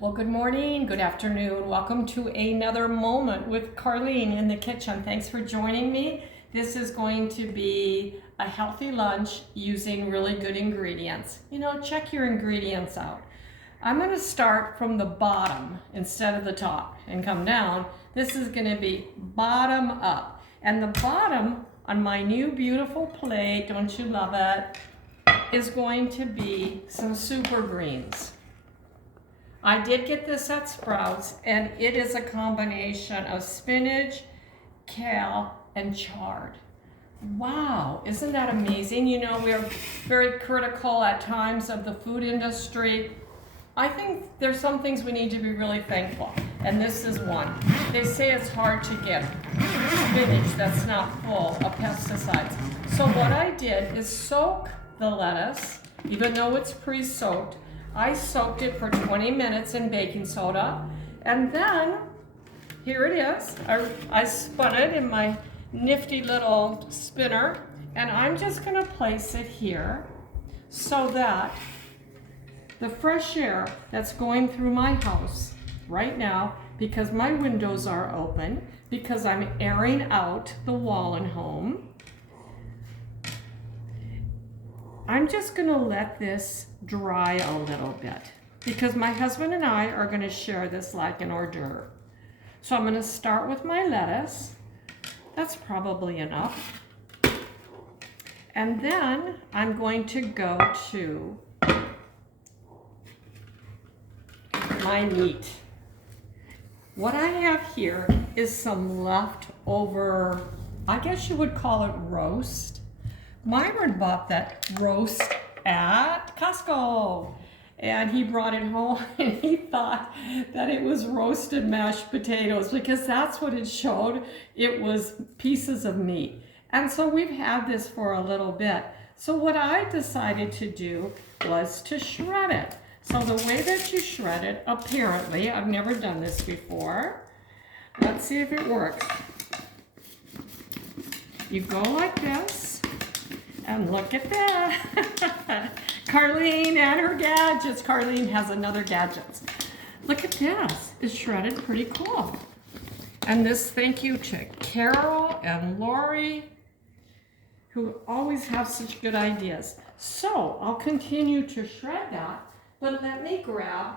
Well, good morning, good afternoon. Welcome to another moment with Carlene in the kitchen. Thanks for joining me. This is going to be a healthy lunch using really good ingredients. Check your ingredients out. I'm going to start from the bottom instead of the top and come down. This is going to be bottom up. And the bottom on my new beautiful plate, don't you love it, is going to be some super greens. I did get this at Sprouts, and it is a combination of spinach, kale, and chard. Wow, isn't that amazing? We are very critical at times of the food industry. I think there's some things we need to be really thankful, and this is one. They say it's hard to get spinach that's not full of pesticides. So what I did is soak the lettuce, even though it's pre-soaked. I soaked it for 20 minutes in baking soda, and then here it is. I spun it in my nifty little spinner, and I'm just going to place it here so that the fresh air that's going through my house right now, because my windows are open, because I'm airing out the Wallen home, I'm just going to let this dry a little bit because my husband and I are going to share this like an hors d'oeuvre. So I'm going to start with my lettuce. That's probably enough. And then I'm going to go to my meat. What I have here is some leftover, I guess you would call it roast. Myron bought that roast at Costco, and he brought it home, and he thought that it was roasted mashed potatoes because that's what it showed. It was pieces of meat. And so we've had this for a little bit. So what I decided to do was to shred it. So the way that you shred it, apparently, I've never done this before. Let's see if it works. You go like this. And look at that. Carlene and her gadgets. Carlene has another gadgets. Look at this. It's shredded pretty cool. And this thank you to Carol and Lori, who always have such good ideas. So I'll continue to shred that, but let me grab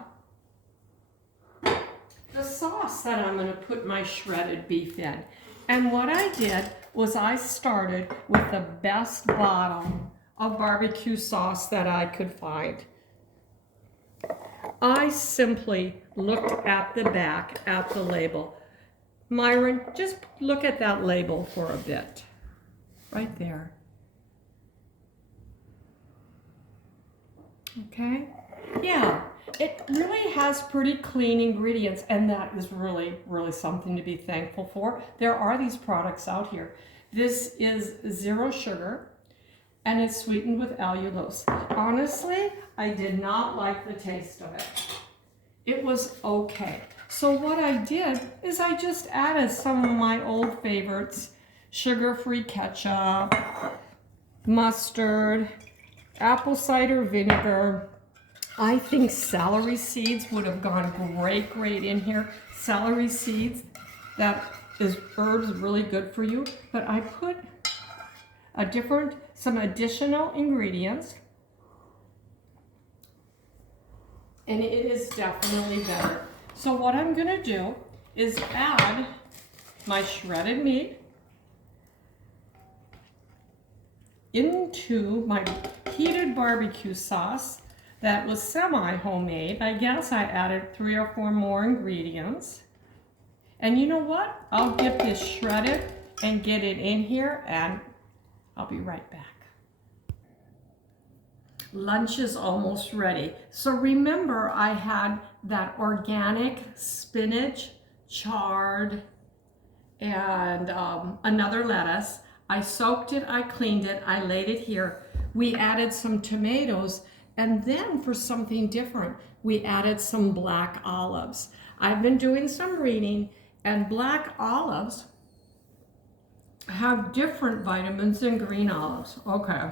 the sauce that I'm going to put my shredded beef in. And what I did was I started with the best bottle of barbecue sauce that I could find. I simply looked at the back at the label. Myron, just look at that label for a bit. Right there. Okay? Yeah, it really has pretty clean ingredients, and that is really, really something to be thankful for. There are these products out here. This is 0 sugar, and it's sweetened with allulose. Honestly, I did not like the taste of it. It was okay. So what I did is I just added some of my old favorites, sugar-free ketchup, mustard, apple cider vinegar. I think celery seeds would have gone great in here. Celery seeds, herbs really good for you. But I put some additional ingredients, and it is definitely better. So what I'm gonna do is add my shredded meat into my heated barbecue sauce that was semi-homemade. I guess I added 3 or 4 more ingredients. And you know what? I'll get this shredded and get it in here, and I'll be right back. Lunch is almost ready. So remember, I had that organic spinach, chard, and another lettuce. I soaked it, I cleaned it, I laid it here. We added some tomatoes, and then for something different, we added some black olives. I've been doing some reading, and black olives have different vitamins than green olives. Okay.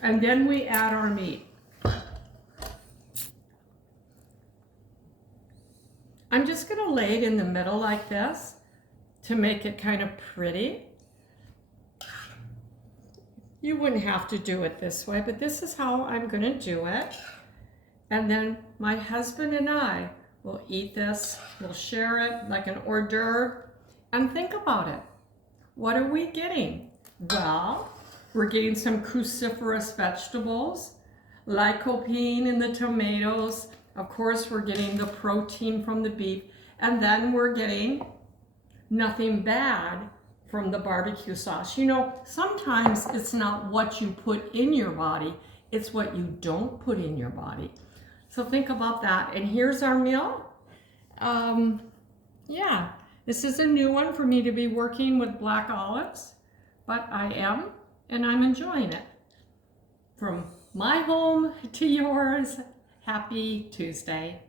And then we add our meat. I'm just going to lay it in the middle like this to make it kind of pretty. You wouldn't have to do it this way, but this is how I'm going to do it. And then my husband and I will eat this. We'll share it like an hors d'oeuvre. And think about it. What are we getting? Well, we're getting some cruciferous vegetables, lycopene in the tomatoes. Of course, we're getting the protein from the beef. And then we're getting nothing bad from the barbecue sauce. You know, sometimes it's not what you put in your body, it's what you don't put in your body. So think about that. And here's our meal. Yeah, this is a new one for me to be working with black olives, but I am, and I'm enjoying it. From my home to yours, happy Tuesday.